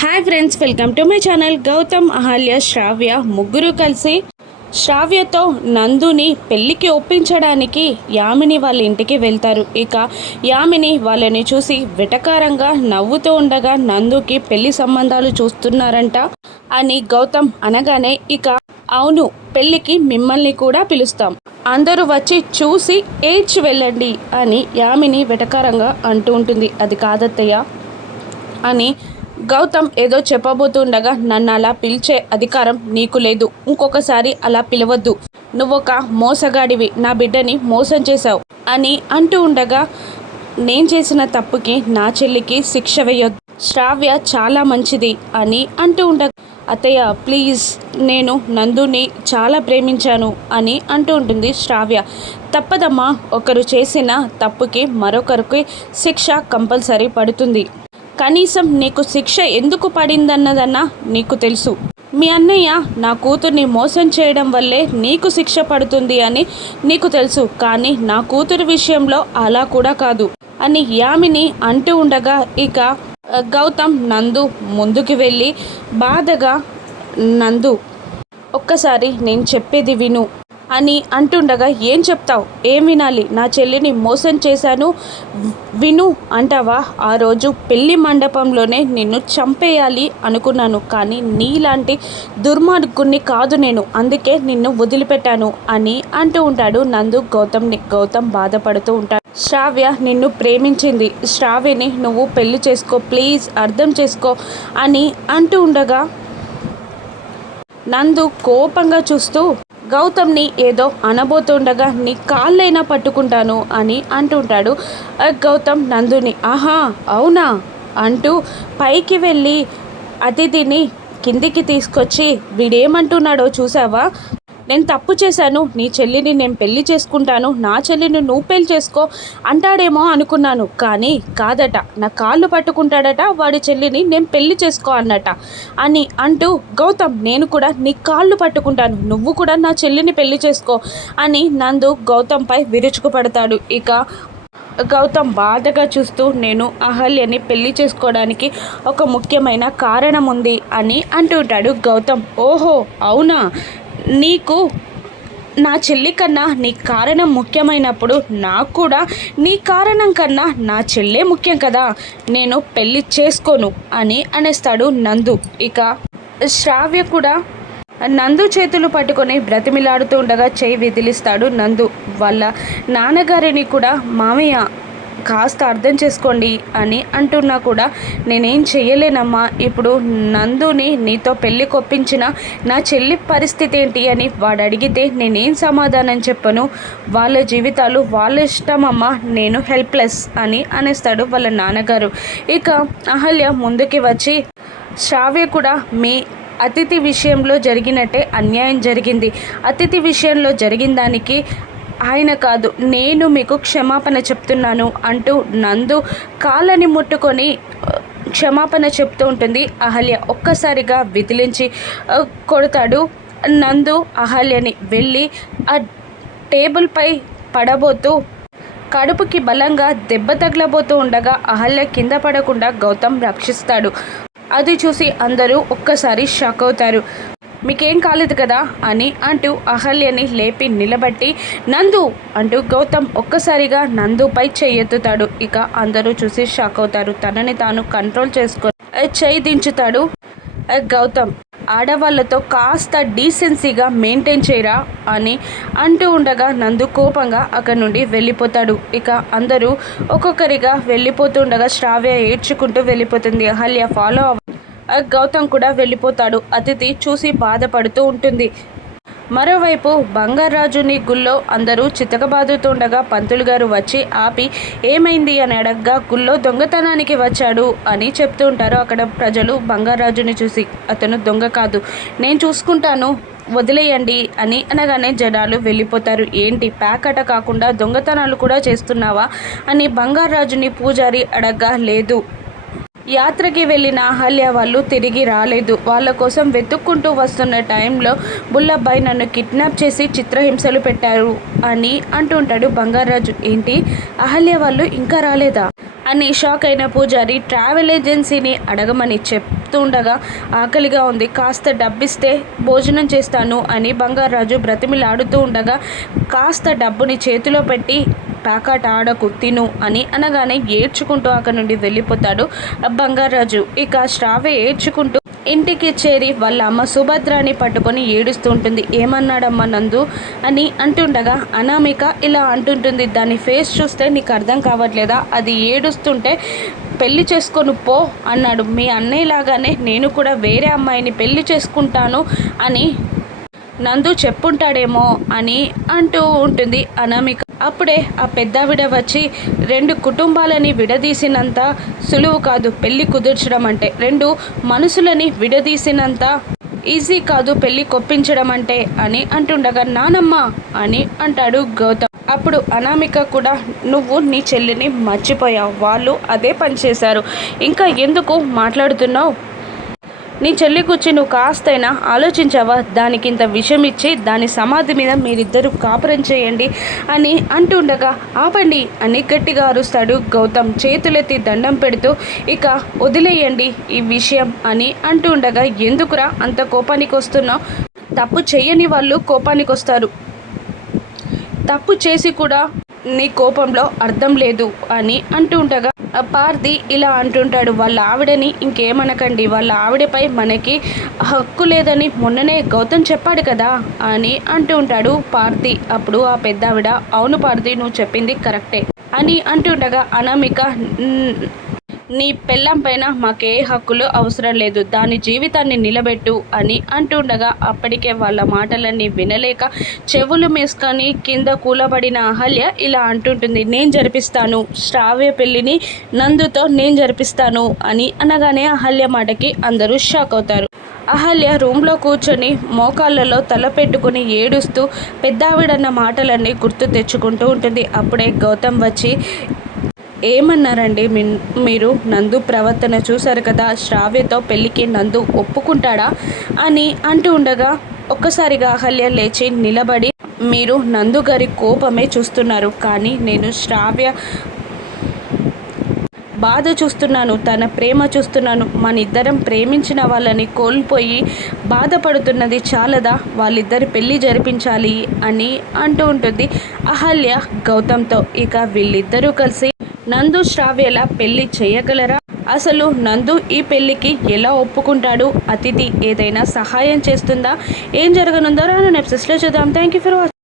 Hi friends, welcome to my channel. Gautam, Ahalya, Sravya ముగ్గురు కలిసి శ్రావ్యతో నందుని పెళ్ళికి ఒప్పించడానికి యామిని వాళ్ళ ఇంటికి వెళ్తారు. ఇక యామిని వాళ్ళని చూసి వెటకారంగా నవ్వుతూ ఉండగా నందుకి పెళ్లి సంబంధాలు చూస్తున్నారంట అని గౌతమ్ అనగానే, ఇక అవును, పెళ్ళికి మిమ్మల్ని కూడా పిలుస్తాం, అందరూ వచ్చి చూసి ఏడ్చి వెళ్ళండి అని యామిని వెటకారంగా అంటూ ఉంటుంది. అది కాదత్తయ్య అని గౌతమ్ ఏదో చెప్పబోతుండగా, నన్ను అలా పిలిచే అధికారం నీకు లేదు, ఇంకొకసారి అలా పిలవద్దు, నువ్వొక మోసగాడివి, నా బిడ్డని మోసం చేశావు అని అంటూ ఉండగా, నేను చేసిన తప్పుకి నా చెల్లికి శిక్ష వేయొద్దు, శ్రావ్య చాలా మంచిది అని అంటూ ఉండగా, అత్తయ్య ప్లీజ్, నేను నందుని చాలా ప్రేమించాను అని అంటూ ఉంటుంది శ్రావ్య. తప్పదమ్మా, ఒకరు చేసిన తప్పుకి మరొకరికి శిక్ష కంపల్సరీ పడుతుంది, కనీసం నీకు శిక్ష ఎందుకు పడిందన్నదన్నా నీకు తెలుసు, మీ అన్నయ్య నా కూతుర్ని మోసం చేయడం వల్లే నీకు శిక్ష పడుతుంది అని నీకు తెలుసు, కానీ నా కూతురు విషయంలో అలా కూడా కాదు అని యామిని అంటూ ఉండగా, ఇక గౌతమ్ నందు ముందుకు వెళ్ళి బాధగా, నందు ఒక్కసారి నేను చెప్పేది విను అని అంటుండగా, ఏం చెప్తావు, ఏం వినాలి, నా చెల్లిని మోసం చేశాను విను అంటావా, ఆ రోజు పెళ్లి మండపంలోనే నిన్ను చంపేయాలి అనుకున్నాను, కానీ నీలాంటి దుర్మార్గుణ్ణి కాదు నేను, అందుకే నిన్ను వదిలిపెట్టాను అని అంటూ ఉంటాడు నందు గౌతమ్ని. గౌతమ్ బాధపడుతూ ఉంటాడు. శ్రావ్య నిన్ను ప్రేమించింది, శ్రావ్యని నువ్వు పెళ్లి చేసుకో ప్లీజ్, అర్థం చేసుకో అని అంటూ ఉండగా, నందు కోపంగా చూస్తూ గౌతమ్ని ఏదో అనబోతుండగా, నీ కాళ్ళైనా పట్టుకుంటాను అని అంటుంటాడు. గౌతమ్ నందుని ఆహా అవునా అంటూ పైకి వెళ్ళి అతిథిని కిందికి తీసుకొచ్చి, వీడేమంటున్నాడో చూసావా, నేను తప్పు చేశాను, నీ చెల్లిని నేను పెళ్లి చేసుకుంటాను, నా చెల్లిని నువ్వు పెళ్లి చేసుకో అంటాడేమో అనుకున్నాను, కానీ కాదట, నా కాళ్ళు పట్టుకుంటాడట, వాడి చెల్లిని నేను పెళ్లి చేసుకో అన్నట అని అంటూ, గౌతమ్ నేను కూడా నీ కాళ్ళు పట్టుకుంటాను, నువ్వు కూడా నా చెల్లిని పెళ్లి చేసుకో అని నందు గౌతమ్పై విరుచుకుపడతాడు. ఇక గౌతమ్ బాధగా చూస్తూ, నేను అహల్యని పెళ్లి చేసుకోవడానికి ఒక ముఖ్యమైన కారణం ఉంది అని అంటుంటాడు గౌతమ్. ఓహో అవునా, నీకు నా చెల్లి కన్నా నీ కారణం ముఖ్యమైనప్పుడు నాకు కూడా నీ కారణం కన్నా నా చెల్లే ముఖ్యం కదా, నేను పెళ్ళి చేసుకోను అని అనేస్తాడు నందు. ఇక శ్రావ్య కూడా నందు చేతులు పట్టుకొని బ్రతిమిలాడుతూ ఉండగా చేయి విదిలిస్తాడు నందు. వాళ్ళ నాన్నగారిని కూడా, మామయ్య కాస్త అర్థం చేసుకోండి అని అంటున్నా కూడా, నేనేం చెయ్యలేనమ్మా, ఇప్పుడు నందుని నీతో పెళ్ళి కొప్పించిన నా చెల్లి పరిస్థితి ఏంటి అని వాడు అడిగితే నేనేం సమాధానం చెప్పను, వాళ్ళ జీవితాలు వాళ్ళ ఇష్టమమ్మా, నేను హెల్ప్లెస్ అని అనేస్తాడు వాళ్ళ నాన్నగారు. ఇక అహల్య ముందుకి వచ్చి, శ్రావ్య కూడా మీ అతిథి విషయంలో జరిగినట్టే అన్యాయం జరిగింది, అతిథి విషయంలో జరిగిన దానికి ఆయన కాదు నేను మీకు క్షమాపణ చెప్తున్నాను అంటూ నందు కాళ్ళని ముట్టుకొని క్షమాపణ చెప్తూ ఉంటుంది. అహల్య ఒక్కసారిగా విదిలించి కొడతాడు. నందు అహల్యని వెళ్ళి ఆ టేబుల్పై పడబోతూ కడుపుకి బలంగా దెబ్బ తగలబోతూ ఉండగా అహల్య కింద పడకుండా గౌతమ్ రక్షిస్తాడు. అది చూసి అందరూ ఒక్కసారి షాక్ అవుతారు. మీకేం కాలేదు కదా అని అంటూ అహల్యని లేపి నిలబట్టి, నందు అంటూ గౌతమ్ ఒక్కసారిగా నందుపై చెయ్యెత్తుతాడు. ఇక అందరూ చూసి షాక్ అవుతారు. తనని తాను కంట్రోల్ చేసుకొని చెయ్యి దించుతాడు గౌతమ్. ఆడవాళ్ళతో కాస్త డీసెన్సీగా మెయింటైన్ చేయరా అని అంటూ ఉండగా నందు కోపంగా అక్కడి నుండి వెళ్ళిపోతాడు. ఇక అందరూ ఒక్కొక్కరిగా వెళ్ళిపోతుండగా శ్రావ్య ఏడ్చుకుంటూ వెళ్ళిపోతుంది. అహల్య ఫాలో గౌతమ్ కూడా వెళ్ళిపోతాడు. అతిథి చూసి బాధపడుతూ ఉంటుంది. మరోవైపు బంగారాజుని గుళ్ళో అందరూ చితకబాదుతుండగా పంతులు గారు వచ్చి ఆపి, ఏమైంది అని అడగ్గా, గుళ్ళో దొంగతనానికి వచ్చాడు అని చెప్తూ ఉంటారు. అక్కడ ప్రజలు బంగారాజుని చూసి, అతను దొంగ కాదు, నేను చూసుకుంటాను, వదిలేయండి అని అనగానే జనాలు వెళ్ళిపోతారు. ఏంటి ప్యాకట కాకుండా దొంగతనాలు కూడా చేస్తున్నావా అని బంగారాజుని పూజారి అడగ్గా, లేదు, యాత్రకి వెళ్ళిన అహల్య వాళ్ళు తిరిగి రాలేదు, వాళ్ళ కోసం వెతుక్కుంటూ వస్తున్న టైంలో బుల్లబ్బాయి నన్ను కిడ్నాప్ చేసి చిత్రహింసలు పెట్టారు అని అంటుంటాడు బంగారాజు. ఏంటి అహల్య వాళ్ళు ఇంకా రాలేదా అని షాక్ అయిన పూజారి ట్రావెల్ ఏజెన్సీని అడగమని చెప్తుండగా ఆకలిగా ఉంది, కాస్త డబ్బిస్తే భోజనం చేస్తాను అని బంగారాజు బ్రతిమిలాడుతూ ఉండగా కాస్త డబ్బుని చేతిలో పెట్టి ప్యాకాట ఆడకు తిను అని అనగానే ఏడ్చుకుంటూ అక్కడి నుండి వెళ్ళిపోతాడు బంగారాజు. ఇక శ్రావ్య ఏడ్చుకుంటూ ఇంటికి చేరి వాళ్ళ అమ్మ సుభద్రాని పట్టుకొని ఏడుస్తూ ఉంటుంది. ఏమన్నాడమ్మా నందు అని అంటుండగా అనామిక ఇలా అంటుంటుంది, దాని ఫేస్ చూస్తే నీకు అర్థం కావట్లేదా, అది ఏడుస్తుంటే పెళ్లి చేసుకొని పో అన్నాడు. మీ అన్నయ్యలాగానే నేను కూడా వేరే అమ్మాయిని పెళ్లి చేసుకుంటాను అని నందు చెప్పుంటాడేమో అని అంటూ ఉంటుంది అనామిక. అప్పుడే ఆ పెద్దావిడ వచ్చి, రెండు కుటుంబాలని విడదీసినంత సులువు కాదు పెళ్ళి కుదుర్చడం అంటే, రెండు మనసులని విడదీసినంత ఈజీ కాదు పెళ్ళి కొప్పించడం అంటే అని అంటుండగా నానమ్మ అని అంటాడు గౌతమ్. అప్పుడు అనామిక కూడా, నువ్వు నీ చెల్లిని మర్చిపోయావు, వాళ్ళు అదే పని చేశారు, ఇంకా ఎందుకు మాట్లాడుతున్నావు, నీ చెల్లి గురించి నువ్వు కాస్తైనా ఆలోచించావా, దానికింత విషం ఇచ్చి దాని సమాధి మీద మీరిద్దరూ కాపురం చేయండి అని అంటుండగా ఆపండి అని గట్టిగా అరుస్తాడు గౌతమ్ చేతులెత్తి దండం పెడుతూ. ఇక వదిలేయండి ఈ విషయం అని అంటుండగా ఎందుకురా అంత కోపానికి వస్తున్నావు, తప్పు చేయని వాళ్ళు కోపానికి వస్తారు, తప్పు చేసి కూడా నీ కోపంలో అర్థం లేదు అని అంటుండగా పార్థి ఇలా అంటుంటాడు, వాళ్ళ ఆవిడని ఇంకేమనకండి, వాళ్ళ ఆవిడపై మనకి హక్కు లేదని మొన్ననే గౌతమ్ చెప్పాడు కదా అని అంటూ ఉంటాడు పార్థి. అప్పుడు ఆ పెద్ద ఆవిడ, అవును పార్థి నువ్వు చెప్పింది కరెక్టే అని అంటుండగా అనామిక, నీ పెళ్ళం పైన మాకే హక్కులు అవసరం లేదు, దాని జీవితాన్ని నిలబెట్టు అని అంటుండగా అప్పటికే వాళ్ళ మాటలన్నీ వినలేక చెవులు మేసుకొని కింద కూలబడిన అహల్య ఇలా అంటుంటుంది, నేను జరిపిస్తాను శ్రావ్య పెళ్ళిని నందుతో నేను జరిపిస్తాను అని అనగానే అహల్య మాటకి అందరూ షాక్ అవుతారు. అహల్య రూమ్లో కూర్చొని మోకాళ్ళలో తల పెట్టుకుని ఏడుస్తూ పెద్దావిడన్న మాటలన్నీ గుర్తు తెచ్చుకుంటూ ఉంటుంది. అప్పుడే గౌతమ్ వచ్చి, ఏమన్నారండి మీరు, నందు ప్రవర్తన చూశారు కదా, శ్రావ్యతో పెళ్ళికి నందు ఒప్పుకుంటాడా అని అంటూ ఉండగా ఒక్కసారిగా అహల్య లేచి నిలబడి, మీరు నందు గారి కోపమే చూస్తున్నారు, కానీ నేను శ్రావ్య బాధ చూస్తున్నాను, తన ప్రేమ చూస్తున్నాను, మనిద్దరం ప్రేమించిన వాళ్ళని కోల్పోయి బాధపడుతున్నది చాలదా, వాళ్ళిద్దరి పెళ్ళి జరిపించాలి అని అంటూ ఉంటుంది అహల్య గౌతమ్తో. ఇక వీళ్ళిద్దరూ కలిసి నందు శ్రావ్యల పెళ్ళి చేయగలరా, అసలు నందు ఈ పెళ్ళికి ఎలా ఒప్పుకుంటాడు, అతిథి ఏదైనా సహాయం చేస్తుందా, ఏం జరగనుందో రాను ఎపిసోడ్స్లో చూద్దాం. Thank you for watching.